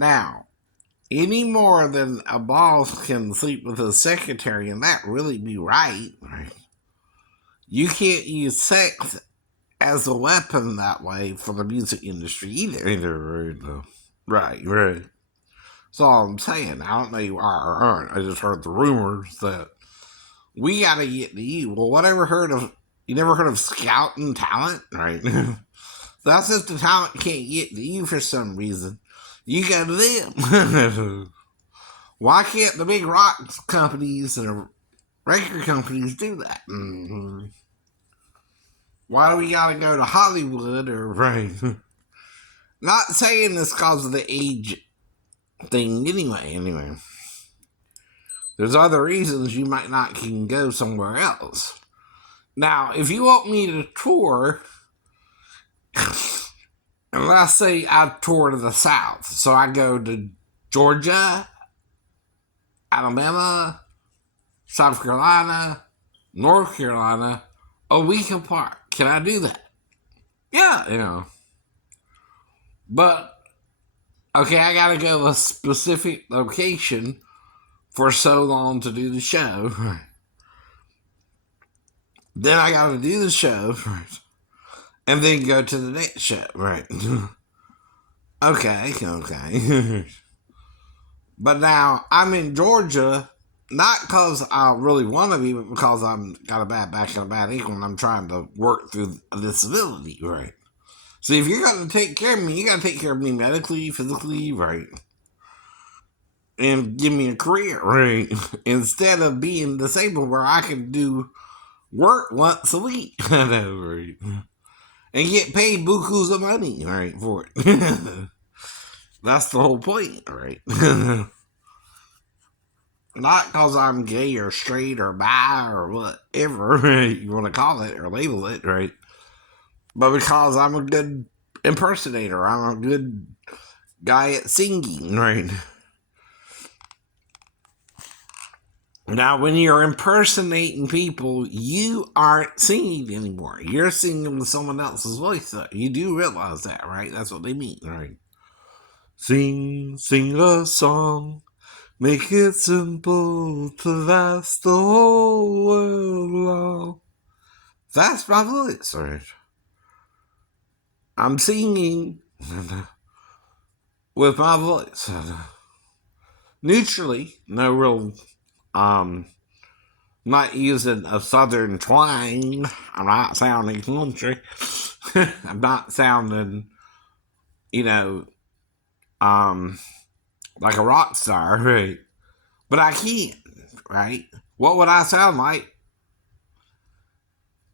Now, any more than a boss can sleep with a secretary and that really be right. You can't use sex as a weapon that way for the music industry either. Right, right. That's all I'm saying. I don't know you are or aren't. I just heard the rumors that we gotta get to you. Well, you never heard of scouting talent, right? That's if the talent can't get to you for some reason. You go to them. Why can't the big rock companies and record companies do that? Mm-hmm. Why do we gotta go to Hollywood or right? Not saying this because of the age thing anyway. There's other reasons you might not can go somewhere else. Now, if you want me to tour, and let's say I tour to the South, so I go to Georgia, Alabama, South Carolina, North Carolina, a week apart. Can I do that? Yeah. But, okay, I gotta go to a specific location for so long to do the show. Then I gotta do the show, and then go to the next show, right? Okay. But now I'm in Georgia, not because I really want to be, but because I'm got a bad back and a bad ankle, and I'm trying to work through a disability, right? So if you're gonna take care of me, you gotta take care of me medically, physically, right? And give me a career, right? Instead of being disabled where I can do work once a week, right? And get paid bukus of money, right, for it. That's the whole point, right? Not because I'm gay or straight or bi or whatever right, you want to call it or label it, right? But because I'm a good impersonator, I'm a good guy at singing, right? Now, when you're impersonating people, you aren't singing anymore. You're singing with someone else's voice. You do realize that, right? That's what they mean, right? Sing a song. Make it simple to last the whole world long. That's my voice, right? I'm singing with my voice. Neutrally, no real, not using a southern twang. I'm not sounding country. I'm not sounding, you know, um, like a rock star, right? But I can't, right? What would I sound like?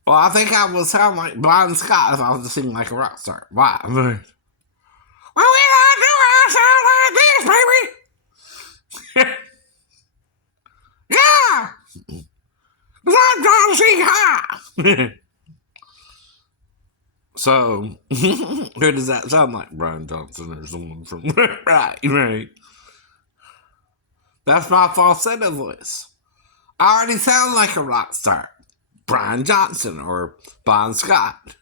Well, I think I would sound like Blind Scott if I was to sing like a rock star. Why? Well, we gotta do our sound like this, baby. Yeah, because I'm trying to sing high. So, who does that sound like? Brian Johnson or someone from right. That's my falsetto voice. I already sound like a rock star. Brian Johnson or Bon Scott.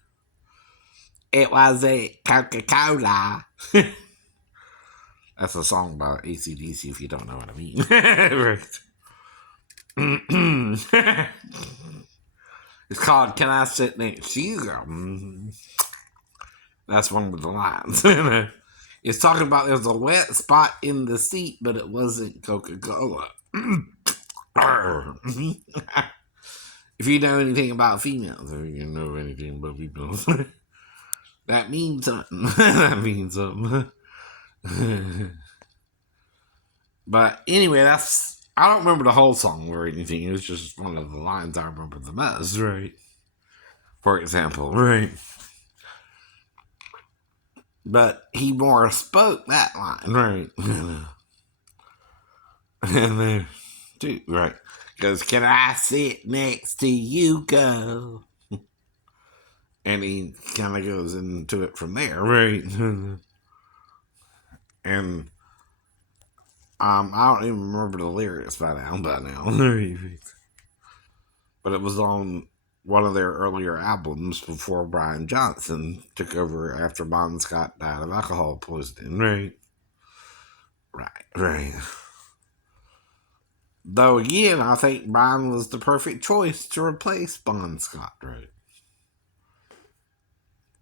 It was a Coca-Cola. That's a song by AC/DC if you don't know what I mean. It's called Can I Sit Next to You, Girl? That's one of the lines. It's talking about there's a wet spot in the seat, but it wasn't Coca-Cola. If you know anything about females, or you know anything about females, that means something. That means something. But anyway, I don't remember the whole song or anything. It was just one of the lines I remember the most, right? For example, right? But he more spoke that line, right? And then, too, right? Because, can I sit next to you, girl? And he kind of goes into it from there, right? And I don't even remember the lyrics by now. But it was on one of their earlier albums before Brian Johnson took over after Bon Scott died of alcohol poisoning, right? Right. Though again, I think Brian was the perfect choice to replace Bon Scott, right?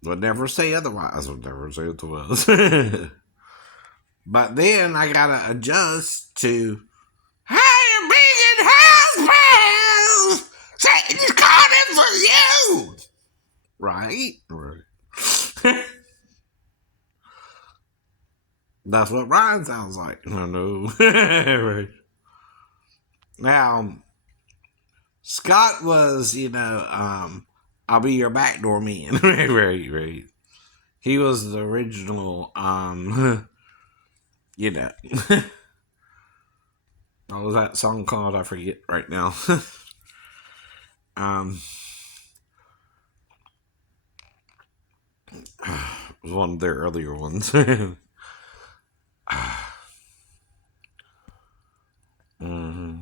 Would never say otherwise. Would never say otherwise. But then I gotta adjust to hey, big in house bells! Satan's coming for you! Right? Right. That's what Brian sounds like. I know. Right. Now, Scott was, I'll be your backdoor man. Right. He was the original, you know. What was that song called? I forget right now. um, it was one of their earlier ones. hmm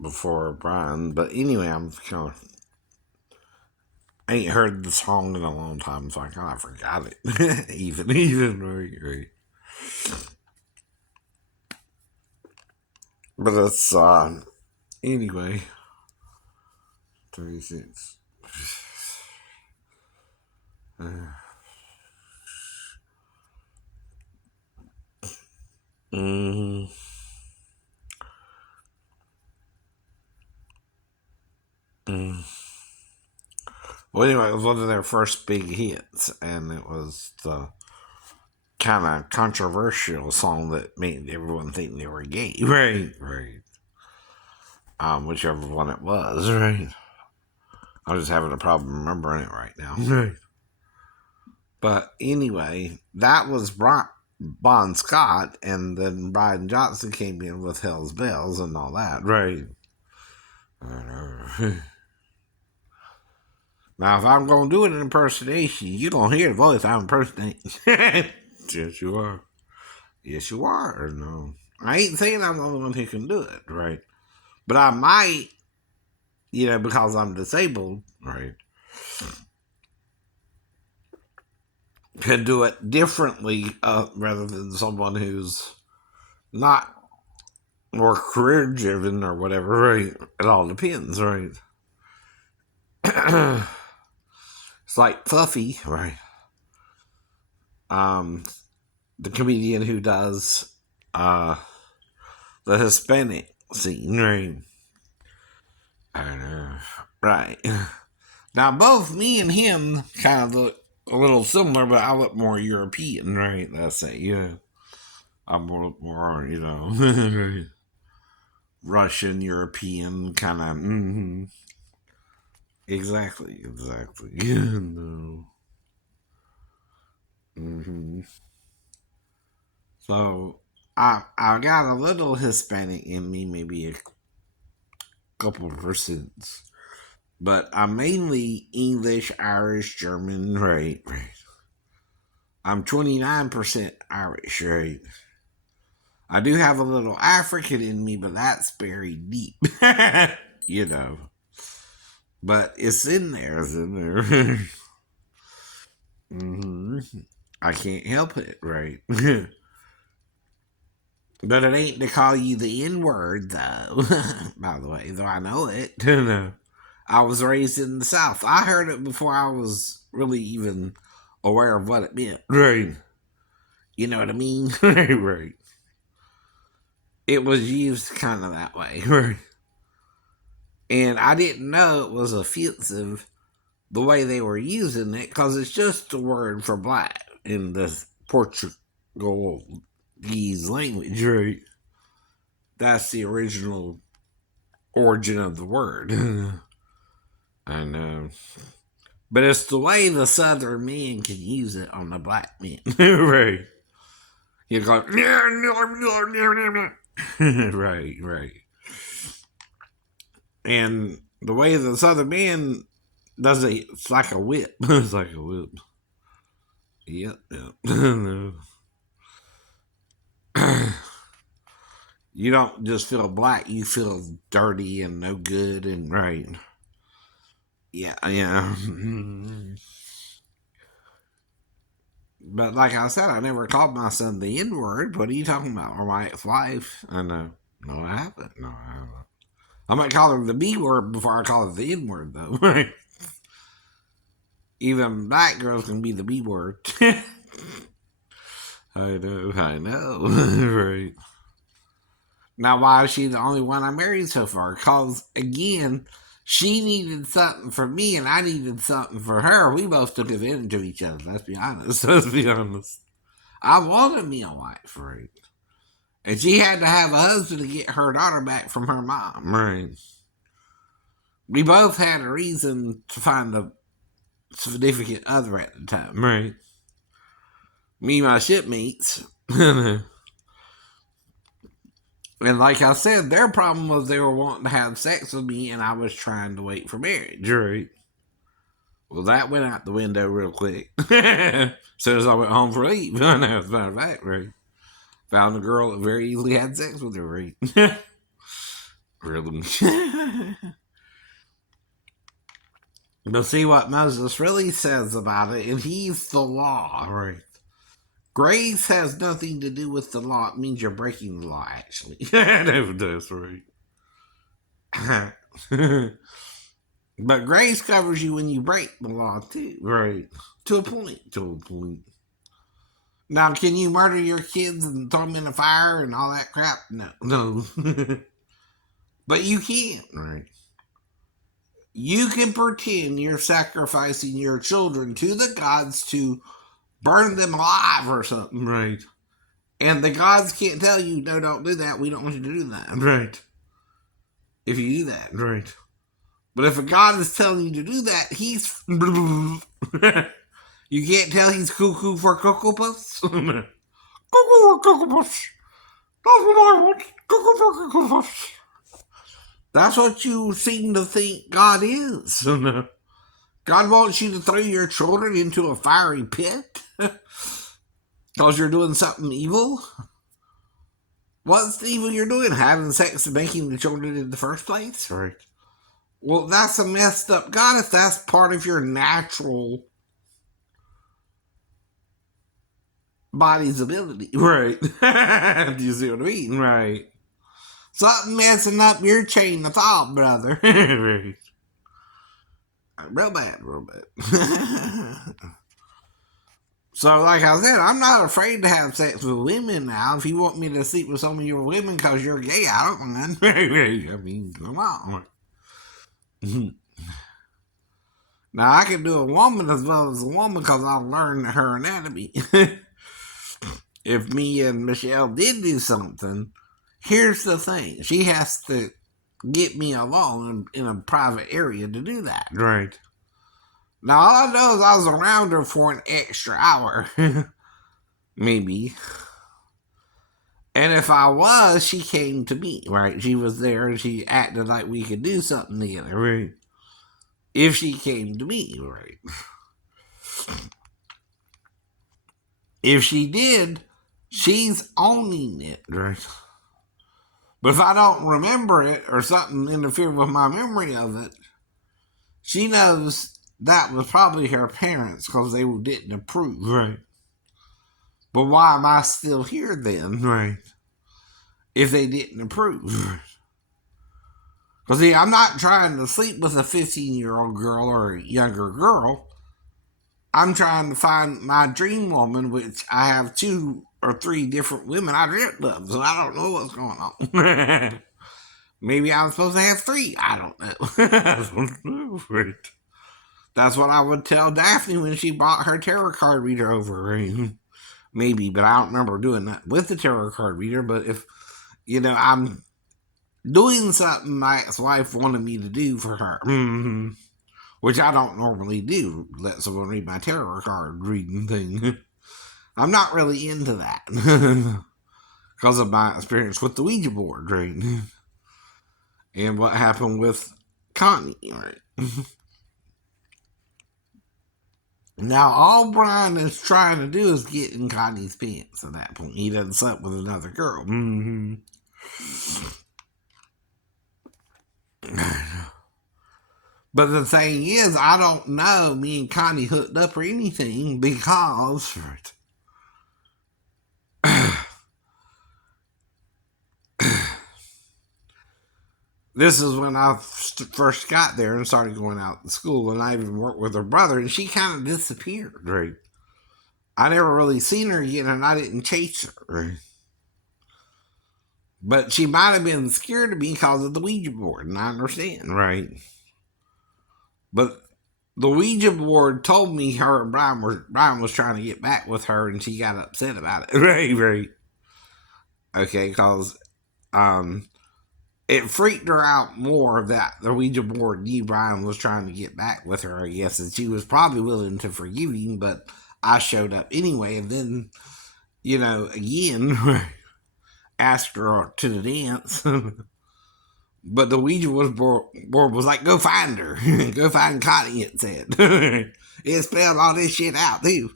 Before Brian, but anyway, I'm kind of I ain't heard the song in a long time, so I kind of forgot it. even right. But it's anyway, 36. mm, mm. Well, anyway, it was one of their first big hits, and it was the kind of controversial song that made everyone think they were gay. Right. Whichever one it was, right. I'm just having a problem remembering it right now. Right. But anyway, that was Bon Scott, and then Brian Johnson came in with Hell's Bells and all that. Right. Now, if I'm going to do an impersonation, you're going to hear the voice I'm impersonating. Yes, you are. Yes, you are. No. I ain't saying I'm the only one who can do it, right? But I might, because I'm disabled, right, can do it differently rather than someone who's not more career driven or whatever, right? It all depends, right? It's like Fluffy, right? The comedian who does the Hispanic scene, right? I don't know. Right. Now, both me and him kind of look a little similar, but I look more European, right? That's it, yeah. I'm more, right. Russian, European, kind of, Exactly. No. hmm So, I got a little Hispanic in me, maybe a couple of percent. But I'm mainly English, Irish, German, right. I'm 29% Irish, right? I do have a little African in me, but that's buried deep, you know. But it's in there, hmm I can't help it, right? But it ain't to call you the N word, though. By the way, though I know it. No. I was raised in the South. I heard it before I was really even aware of what it meant. Right. You know what I mean? Right. It was used kind of that way. Right. And I didn't know it was offensive the way they were using it because it's just a word for black in the Portuguese language. Right. That's the original origin of the word. I know. But it's the way the Southern men can use it on the black men. Right. You go, right. And the way the Southern man does it, it's like a whip. It's like a whip. Yep. You don't just feel black, you feel dirty and no good and right. Yeah. But like I said, I never called my son the N word. What are you talking about? Or my ex-wife? I know. No, I haven't. No, I haven't. I might call her the B word before I call her the N word, though. Right? Even black girls can be the B word. I know. Right. Now, why is she the only one I married so far? Because, again, she needed something from me and I needed something for her. We both took advantage of each other. Let's be honest. Let's be honest. I wanted me a wife, right? And she had to have a husband to get her daughter back from her mom, right? We both had a reason to find a significant other at the time, right? Me and my shipmates. And like I said, their problem was they were wanting to have sex with me and I was trying to wait for marriage, right? Well, that went out the window real quick. As soon as I went home for leave, I know, as a matter of fact, right? Found a girl that very easily had sex with her, right? Really. But see what Moses really says about it, and he's the law, right? Grace has nothing to do with the law. It means you're breaking the law, actually. That's right. But grace covers you when you break the law, too, right? To a point. To a point. Now, can you murder your kids and throw them in a fire and all that crap? No. No. But you can, right? You can pretend you're sacrificing your children to the gods to burn them alive or something, right? And the gods can't tell you, no, don't do that. We don't want you to do that, right? If you do that, right? But if a god is telling you to do that, he's you can't tell he's cuckoo for Cocoa Puffs. Cuckoo for Cocoa Puffs. That's what I want. Cuckoo for Cocoa Puffs. That's what you seem to think God is. God wants you to throw your children into a fiery pit because you're doing something evil. What's the evil you're doing? Having sex and making the children in the first place? Right. Well, that's a messed up God if that's part of your natural body's ability. Right. Do you see what I mean? Right. Something messing up your chain of thought, brother. Right. Real bad, real bad. So, like I said, I'm not afraid to have sex with women now. If you want me to sleep with some of your women because you're gay, I don't mind. I mean, come on. Now, I can do a woman as well as a woman because I'll learn her anatomy. If me and Michelle did do something, here's the thing. She has to get me alone in a private area to do that. Right. Now, all I know is I was around her for an extra hour. Maybe. And if I was, she came to me, right? She was there and she acted like we could do something together, right? If she came to me, right? If she did, she's owning it, right? But if I don't remember it or something interfered with my memory of it, she knows that was probably her parents because they didn't approve, right? But why am I still here then, right? If they didn't approve. Because, see, I'm not trying to sleep with a 15-year-old girl or a younger girl. I'm trying to find my dream woman, which I have 2 or 3 different women I dreamt of, so I don't know what's going on. Maybe I'm supposed to have 3. I don't know. Right. That's what I would tell Daphne when she brought her tarot card reader over. Right? Maybe, but I don't remember doing that with the tarot card reader. But if, I'm doing something my ex-wife wanted me to do for her, which I don't normally do, let someone read my tarot card reading thing. I'm not really into that because of my experience with the Ouija board, right? And what happened with Connie, right? Now, all Brian is trying to do is get in Connie's pants at that point. He doesn't sleep with another girl. But the thing is, I don't know me and Connie hooked up or anything because this is when I first got there and started going out to school, and I even worked with her brother, and she kind of disappeared. Right? I never really seen her again, and I didn't chase her. Right? But she might have been scared of me because of the Ouija board, and I understand, right? But the Ouija board told me her and Brian was trying to get back with her, and she got upset about it. Right, right. Okay, because um, it freaked her out more that the Ouija board knew Brian was trying to get back with her, I guess, and she was probably willing to forgive him, but I showed up anyway, and then, again, asked her to the dance. But the Ouija board was like, go find her. Go find Connie, it said. It spelled all this shit out, too.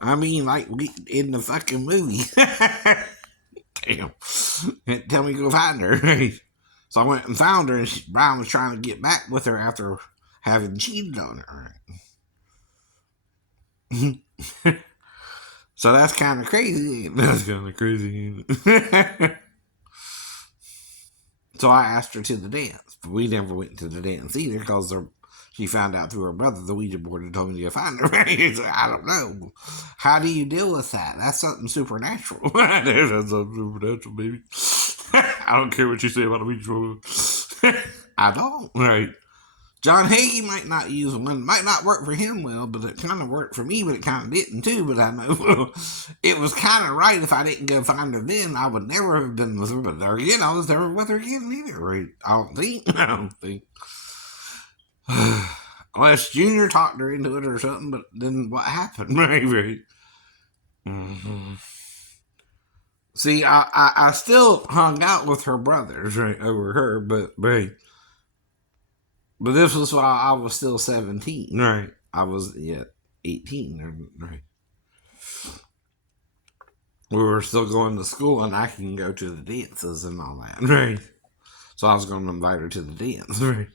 I mean, like in the fucking movie. Damn. Tell me to go find her. So I went and found her, and Brian was trying to get back with her after having cheated on her. So that's kind of crazy. That's kind of crazy. So I asked her to the dance, but we never went to the dance either because she found out through her brother the Ouija board had told me to find her. So I don't know. How do you deal with that? That's something supernatural. That's something supernatural, baby. I don't care what you say about a Ouija board. I don't. Right. John Hagee might not use one. Might not work for him well, but it kind of worked for me, but it kind of didn't too. But I know it was kind of right. If I didn't go find her then, I would never have been with her. But there again, I was never with her again either. Right? I don't think. I don't think. Unless Junior talked her into it or something, but then what happened? Right, right. Mm-hmm. See, I still hung out with her brothers, right, over her, but right. But this was while I was still 17. Right. I was, 18. Right. We were still going to school, and I can go to the dances and all that. Right. So I was going to invite her to the dance. Right.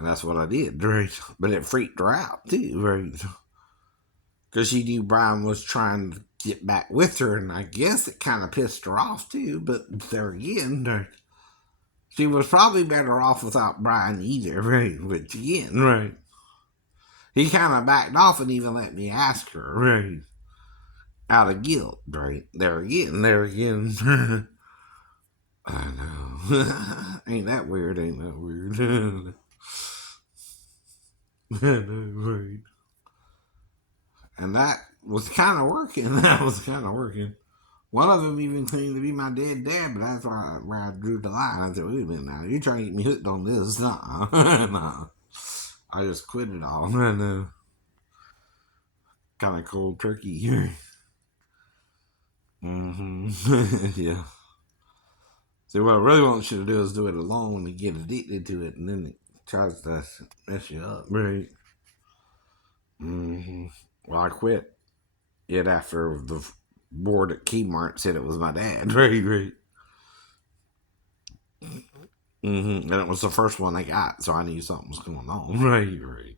And that's what I did. Right. But it freaked her out, too. Right. Because she knew Brian was trying to get back with her, and I guess it kind of pissed her off, too. But there again, right. She was probably better off without Brian either, right? Which again, right? He kind of backed off and even let me ask her, right? Out of guilt, right? There again. I know. Ain't that weird? Ain't that weird? I know, right? And that was kind of working. That was kind of working. One of them even claimed to be my dead dad, but that's where I drew the line. I said, wait a minute now, you're trying to get me hooked on this. Nah. Nah. I just quit it all. I know. Kind of cold turkey here. Mm-hmm. Yeah. See, what I really want you to do is do it alone and get addicted to it, and then it tries to mess you up. Right. Mm-hmm. Well, I quit it after the board at Kmart said it was my dad. Right, right. Mm-hmm. And it was the first one I got, so I knew something was going on. Right, right.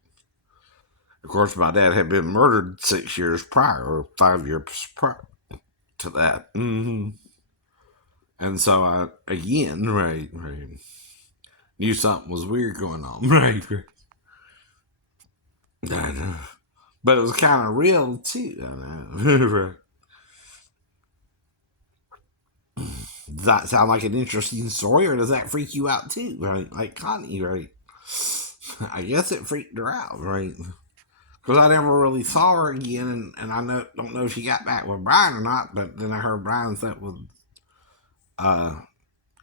Of course, my dad had been murdered 6 years prior, or 5 years prior to that. Mm-hmm. And so I, again, right, knew something was weird going on. Right, right. I know. But it was kind of real, too. I know. Right. Does that sound like an interesting story, or does that freak you out, too? Right? Like Connie, right? I guess it freaked her out, right? Because I never really saw her again, and I don't know if she got back with Brian or not, but then I heard Brian slept with uh,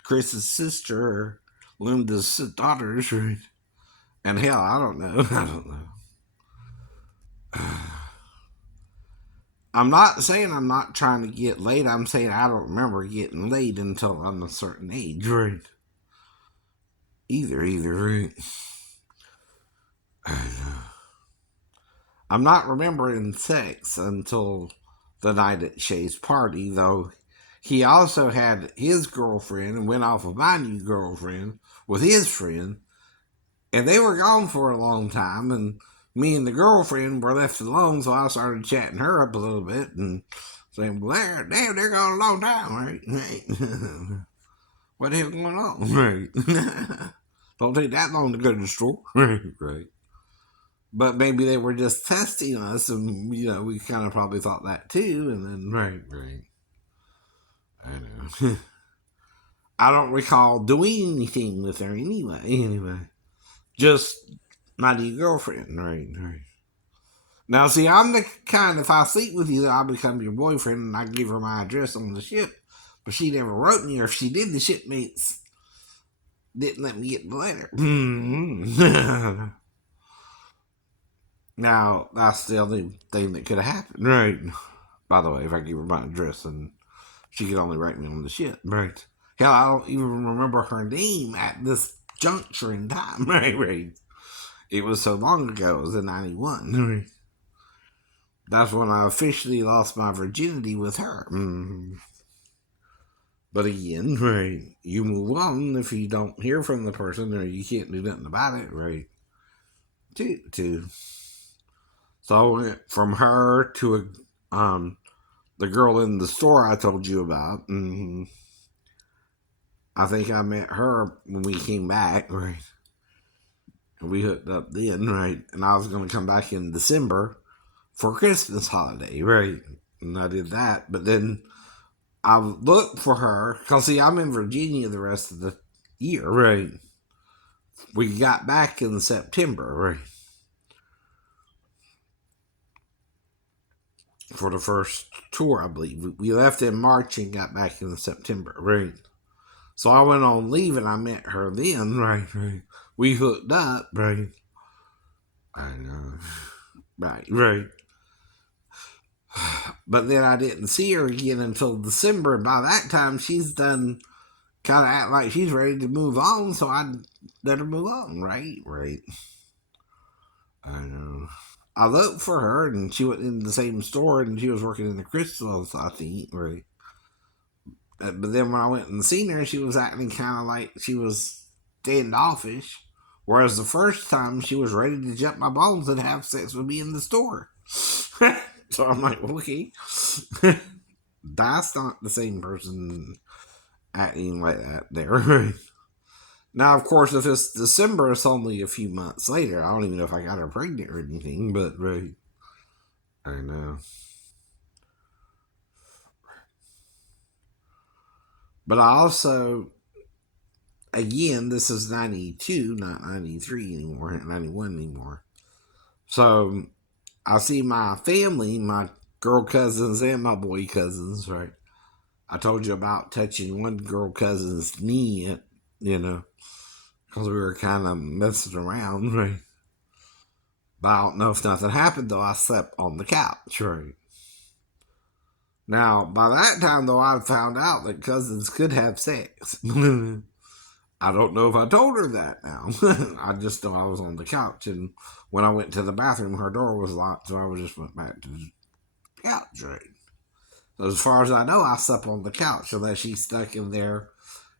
Chris's sister, or Linda's daughters, right? And hell, I don't know. I don't know. I'm not saying I'm not trying to get laid. I'm saying I don't remember getting laid until I'm a certain age, right? Either, right? I'm not remembering sex until the night at Shay's party, though he also had his girlfriend and went off with my new girlfriend, with his friend, and they were gone for a long time, and me and the girlfriend were left alone, so I started chatting her up a little bit and saying, well, they're gone a long time, right? What the hell going on? Right. Don't take that long to go to the store. Right. But maybe they were just testing us, and we kind of probably thought that too. And then, right. I know. I don't recall doing anything with her anyway. Just my new girlfriend. Right. Now, see, I'm the kind. If I sleep with you, I'll become your boyfriend, and I give her my address on the ship. But she never wrote me, or if she did, the shipmates didn't let me get the letter. Now, that's the only thing that could have happened, right? By the way, if I give her my address and she could only write me on the ship, right? Hell, I don't even remember her name at this juncture in time, right? It was so long ago, it was in 91. Right? That's when I officially lost my virginity with her. But again, right, you move on if you don't hear from the person or you can't do nothing about it, right? To So I went from her to the girl in the store I told you about. I think I met her when we came back, right? And we hooked up then, right? And I was going to come back in December for Christmas holiday, right? And I did that. But then I looked for her, because see, I'm in Virginia the rest of the year, right? We got back in September, right? For the first tour, I believe. We left in March and got back in September, right? So I went on leave and I met her then, right. We hooked up, right. I know. Right. But then I didn't see her again until December, and by that time she's done kind of act like she's ready to move on, so I let her move on, right. I know. I looked for her, and she went in the same store, and she was working in the crystals, I think, right. But then when I went and seen her, she was acting kind of like she was standoffish. Whereas the first time, she was ready to jump my bones and have sex with me in the store. So I'm like, okay. That's not the same person acting like that there. Now, of course, if it's December, it's only a few months later. I don't even know if I got her pregnant or anything, but right. I know. But I also, again, this is 92, not 93 anymore, 91 anymore. So I see my family, my girl cousins and my boy cousins, right? I told you about touching one girl cousin's knee, because we were kind of messing around, right? But I don't know if nothing happened, though. I slept on the couch, right? Now, by that time, though, I found out that cousins could have sex. I don't know if I told her that now. I just know I was on the couch, and when I went to the bathroom, her door was locked, so I just went back to the couch, right? So as far as I know, I slept on the couch unless she stuck in there,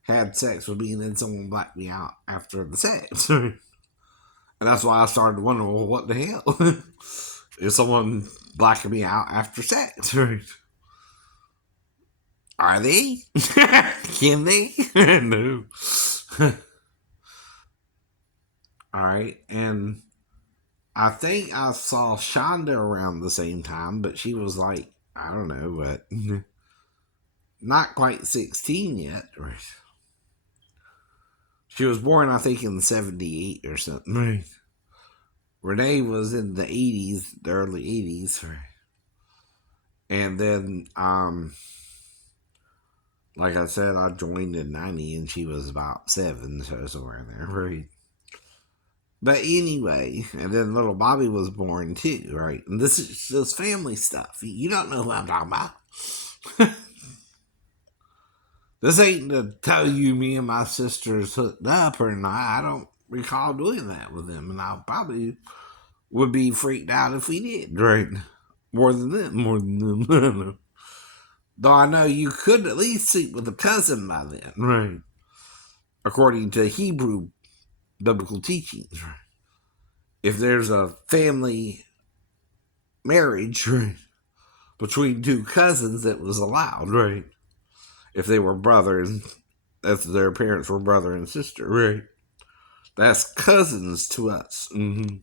had sex with me, and then someone blacked me out after the sex. And that's why I started wondering, well, what the hell? Is someone blacking me out after sex? Right? Are they? Can they? No. All right, and I think I saw Shonda around the same time, but she was like, I don't know, but not quite 16 yet. Right? She was born, I think, in 78 or something. Right? Renee was in the 80s, the early 80s. Right? And then, like I said, I joined in 90 and she was about 7, so somewhere in there. Right? But anyway, and then little Bobby was born too, right? And this is just family stuff. You don't know who I'm talking about. This ain't to tell you me and my sisters hooked up or not. I don't recall doing that with them, and I probably would be freaked out if we did, right? More than them. Though I know you could at least sleep with a cousin by then, right? according to Hebrew biblical teachings. If there's a family marriage, right, between two cousins, it was allowed, right? If they were brothers, if their parents were brother and sister, right? That's cousins to us. Mm-hmm.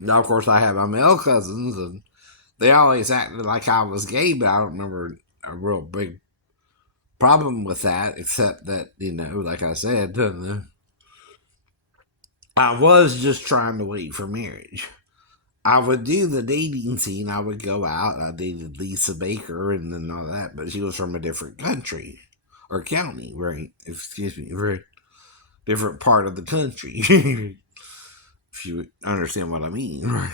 Now, of course, I have my male cousins, and they always acted like I was gay, but I don't remember a real big problem with that, except that, like I said, I was just trying to wait for marriage. I would do the dating scene. I would go out. I dated Lisa Baker and then all that, but she was from a different country or county, right? Excuse me, very different part of the country. If you understand what I mean, right?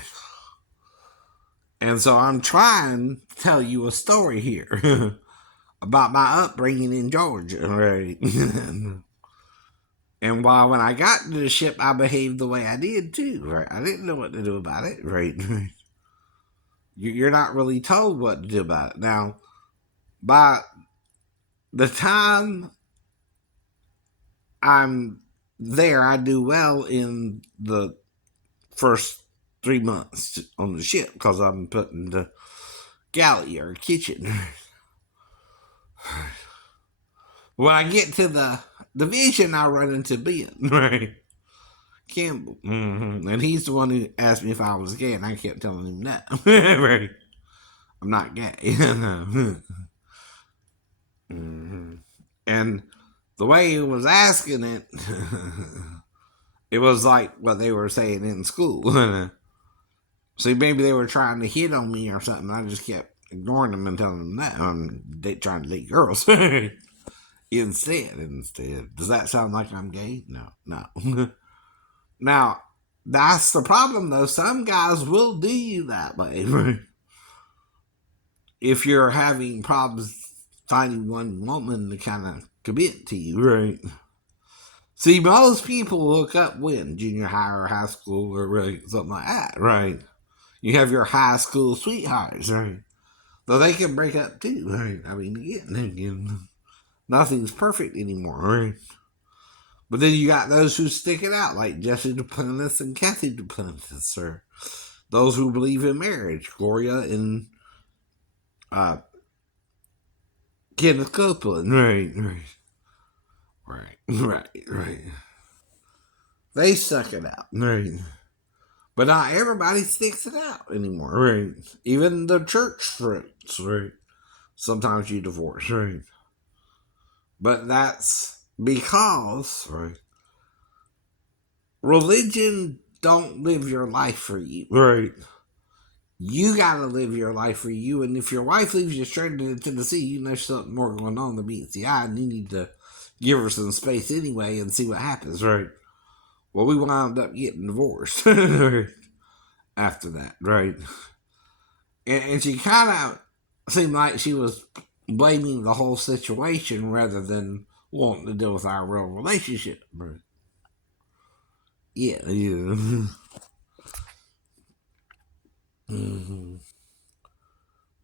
And so I'm trying to tell you a story here about my upbringing in Georgia, right? And while when I got to the ship, I behaved the way I did too, right? I didn't know what to do about it, right? You're not really told what to do about it. Now, by the time I'm there, I do well in the first 3 months on the ship because I'm put in the galley or kitchen. When I get to the division, I run into Ben, right? Campbell. Mm-hmm. And he's the one who asked me if I was gay, and I kept telling him no. Right? I'm not gay. No. Mm-hmm. And the way he was asking it, it was like what they were saying in school. See, maybe they were trying to hit on me or something. I just kept ignoring them and telling them that I'm trying to date girls. Instead, does that sound like I'm gay? No. Now, that's the problem, though. Some guys will do you that way. If you're having problems finding one woman to kind of commit to you, right? See, most people hook up when junior high or high school or right, something like that, right? You have your high school sweethearts, right? Though they can break up too, right? I mean, again, nothing's perfect anymore, right? But then you got those who stick it out, like Jesse Duplantis and Kathy Duplantis, or those who believe in marriage, Gloria and uh, Kenneth Copeland, right. They suck it out, right? But not everybody sticks it out anymore, right? Even the church fruits, right? Sometimes you divorce, right? But that's because, right? Religion don't live your life for you, right? You gotta live your life for you, and if your wife leaves you stranded into the sea, you know something more going on than meets the eye, and you need to give her some space anyway and see what happens, right? Well, we wound up getting divorced after that, right? And she kind of seemed like she was blaming the whole situation rather than wanting to deal with our real relationship, right? Yeah. Mm-hmm.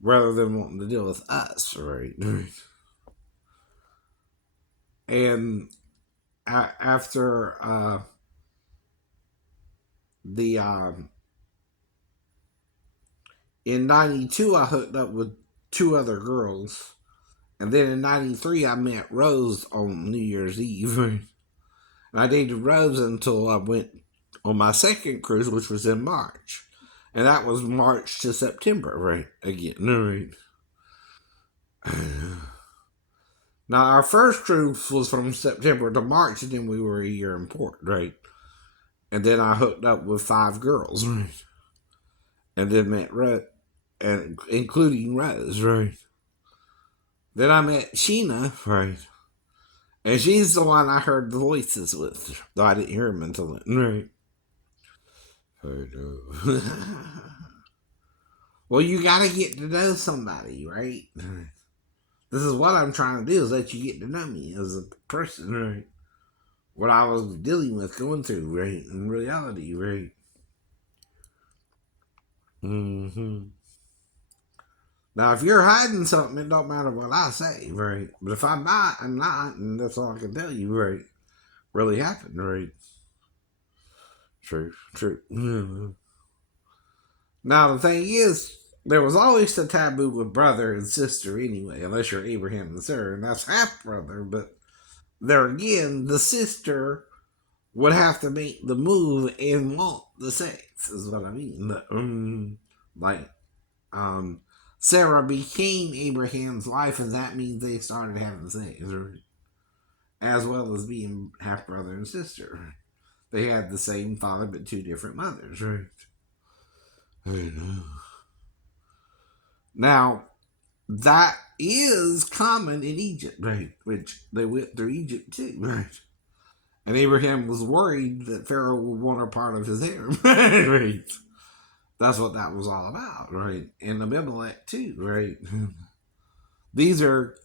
Rather than wanting to deal with us, right? And after the in '92, I hooked up with two other girls, and then in '93, I met Rose on New Year's Eve. And I dated Rose until I went on my second cruise, which was in March, and that was March to September, right? Again, right. Now, our first cruise was from September to March, and then we were a year in port, right? And then I hooked up with five girls, right? And then met Rose, and including Rose, right? Then I met Sheena, right? And she's the one I heard the voices with, though I didn't hear them until then, right? Well, you gotta get to know somebody, right? This is what I'm trying to do, is let you get to know me as a person, right? What I was dealing with, going through, right? In reality, right? Mm-hmm. Now, if you're hiding something, it don't matter what I say, right? But if I'm not, I'm not, and that's all I can tell you, right? Really happened, right? True, true. Now, the thing is, there was always a taboo with brother and sister anyway, unless you're Abraham and Sarah, and that's half brother. But there again, the sister would have to make the move and want the sex, is what I mean. Like, um, Sarah became Abraham's wife, and that means they started having sex, right? As well as being half brother and sister. They had the same father but two different mothers, right? I know. Now, that is common in Egypt, right? Which they went through Egypt too, right? And Abraham was worried that Pharaoh would want a part of his harem, right? That's what that was all about, right? And Abimelech too, right? These are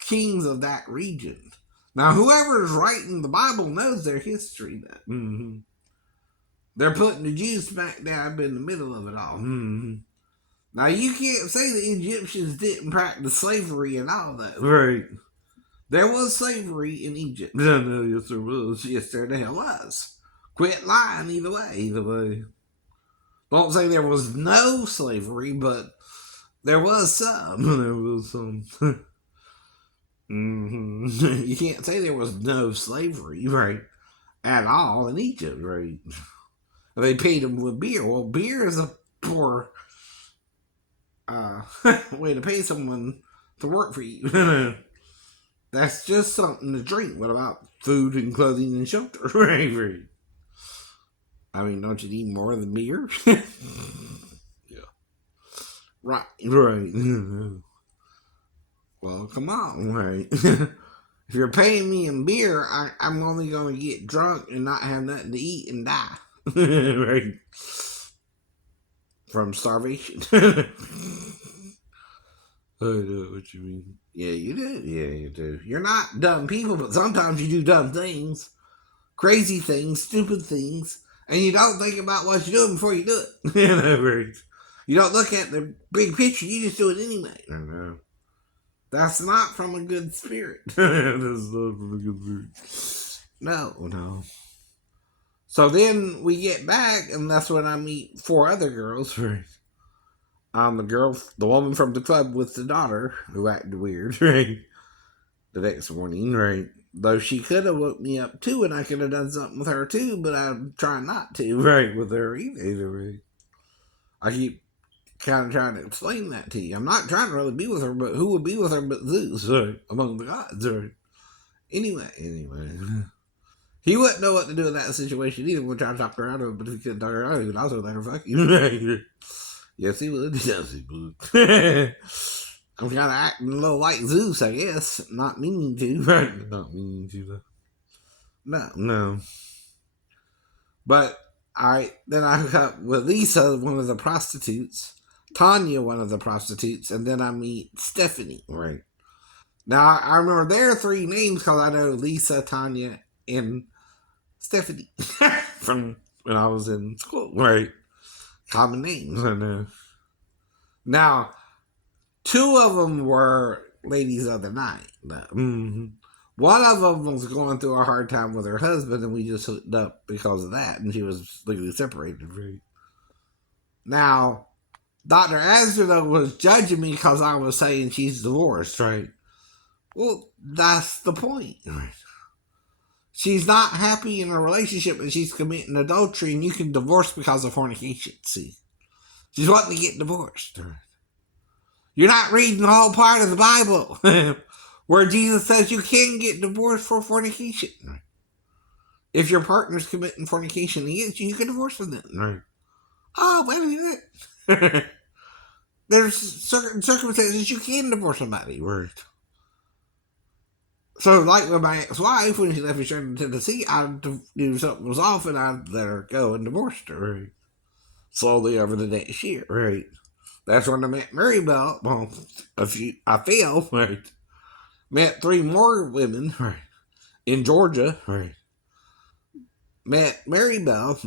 kings of that region. Now, whoever is writing the Bible knows their history. They're putting the Jews smack dab in the middle of it all. Now, you can't say the Egyptians didn't practice slavery and all that. Right. There was slavery in Egypt. No, yes, there was. Yes, there the hell was. Quit lying either way. Either way. Don't say there was no slavery, but there was some. There was some. You can't say there was no slavery, right? At all in Egypt, right? They paid them with beer. Well, beer is a poor way to pay someone to work for you. That's just something to drink. What about food and clothing and shelter? Right. I mean, don't you need more than beer? Yeah. Right. Well, come on, right? If you're paying me in beer, I'm only going to get drunk and not have nothing to eat and die. Right. From starvation. I know what you mean. Yeah, you do. Yeah, you do. You're not dumb people, but sometimes you do dumb things, crazy things, stupid things, and you don't think about what you're doing before you do it. You know, right? You don't look at the big picture. You just do it anyway. I know. That's not from a good spirit. That's not from a good spirit. No, no. So then we get back, and that's when I meet four other girls. Right? The woman from the club with the daughter who acted weird, right? The next morning, right? Though she could have woke me up too, and I could have done something with her too, but I'm trying not to, right? With her either, right? I keep kind of trying to explain that to you. I'm not trying to really be with her, but who would be with her but Zeus, right? Among the gods, right? Anyway. He wouldn't know what to do in that situation either. We're trying to talk her out of it, but if he couldn't talk her out of it, he would also let her fuck you. Yes, he would. Yes, he would. I'm kind of acting a little like Zeus, I guess. Not meaning to. Right? Not meaning to. No. But then I hook up with Lisa, one of the prostitutes. Tanya, one of the prostitutes. And then I meet Stephanie, right? Now, I remember their three names because I know Lisa, Tanya, and Stephanie from when I was in school, right? Common names, I know. Now, two of them were ladies of the night. One of them was going through a hard time with her husband, and we just hooked up because of that, and she was legally separated, right? Now, Dr. Astor, though, was judging me because I was saying she's divorced, right? Well, that's the point, right? She's not happy in a relationship and she's committing adultery, and you can divorce because of fornication. See, she's wanting to get divorced. You're not reading the whole part of the Bible where Jesus says you can get divorced for fornication. If your partner's committing fornication against you, you can divorce them then. Right. Oh, wait a minute. There's certain circumstances you can divorce somebody. Right. So, like with my ex-wife, when she left me straight to Tennessee, I knew something was off, and I let her go and divorced her. Right? Slowly over the next year, right? That's when I met Mary Bell. Well, I fell, right? Met three more women, right? In Georgia, right? Met Mary Bell.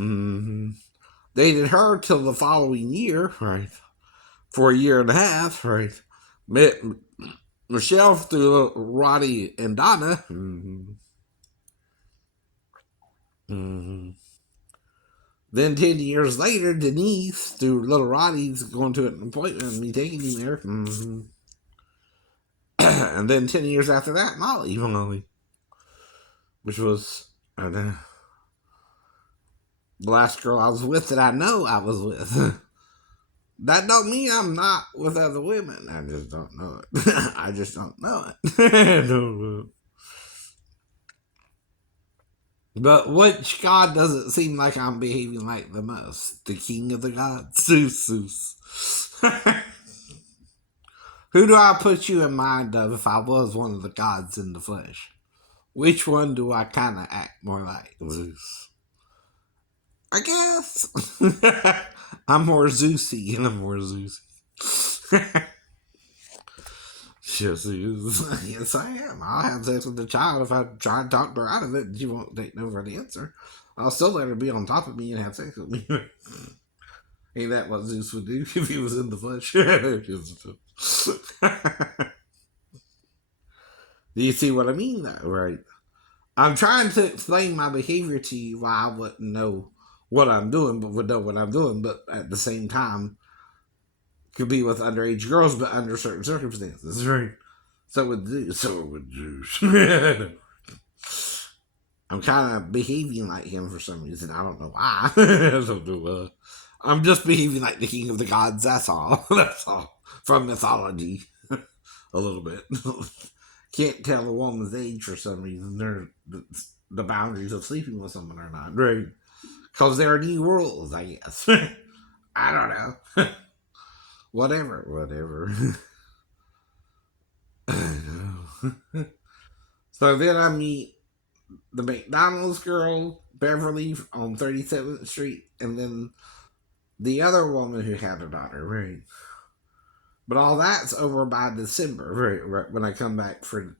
Dated her till the following year, right? for a year and a half, right? Met Michelle through Roddy and Donna. Mm-hmm. Then 10 years later, Denise, through little Roddy's going to an appointment and me taking him there. Mm-hmm. And then 10 years after that, Molly, which was the last girl I was with that I know I was with. That don't mean I'm not with other women. I just don't know it. I just don't know it. But which god does it seem like I'm behaving like the most? The king of the gods? Zeus. Who do I put you in mind of if I was one of the gods in the flesh? Which one do I kind of act more like? Zeus. I guess. I'm more Zeusy and I'm more Zeusy. Yes, yes, I am. I'll have sex with the child if I try and talk her out of it and she won't take no for the answer. I'll still let her be on top of me and have sex with me. Ain't that what Zeus would do if he was in the flesh? Do you see what I mean, though, right? I'm trying to explain my behavior to you why I wouldn't know what I'm doing, but would know what I'm doing, but at the same time, could be with underage girls, but under certain circumstances, right? So would Zeus. I'm kind of behaving like him for some reason. I don't know why. I don't know. I'm just behaving like the king of the gods. That's all. That's all. From mythology, a little bit. Can't tell a woman's age for some reason. They're the boundaries of sleeping with someone or not, right? Because there are new rules, I guess. I don't know. Whatever. So then I meet the McDonald's girl, Beverly, on 37th Street, and then the other woman who had a daughter, right? But all that's over by December, right? When I come back for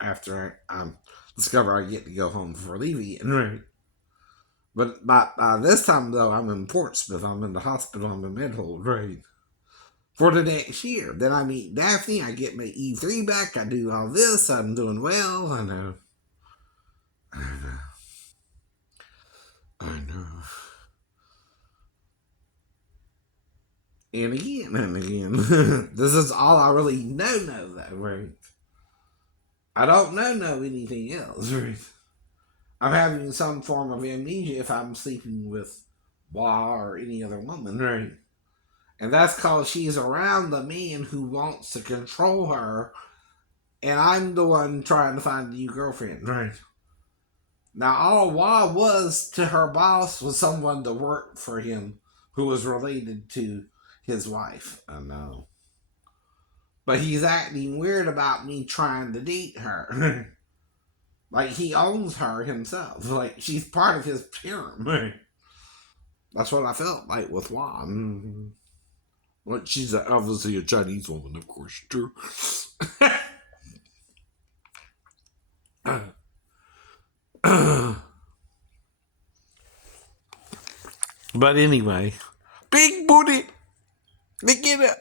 after I discover I get to go home for leaving, right? But by this time, though, I'm in Portsmouth. I'm in the hospital. I'm in Medhold, right? For the next year. Then I meet Daphne. I get my E3 back. I do all this. I'm doing well. I know. I know. And again. This is all I really know, though, right? I don't know anything else, right? I'm having some form of amnesia if I'm sleeping with Wa or any other woman, right? And that's because she's around the man who wants to control her, and I'm the one trying to find a new girlfriend, right? Now, all Wa was to her boss was someone to work for him who was related to his wife. I know. But he's acting weird about me trying to date her. Like he owns her himself. Like she's part of his pyramid. That's what I felt like with Wa. Well, she's obviously a Chinese woman, of course, true. But anyway, big booty. Pick it up.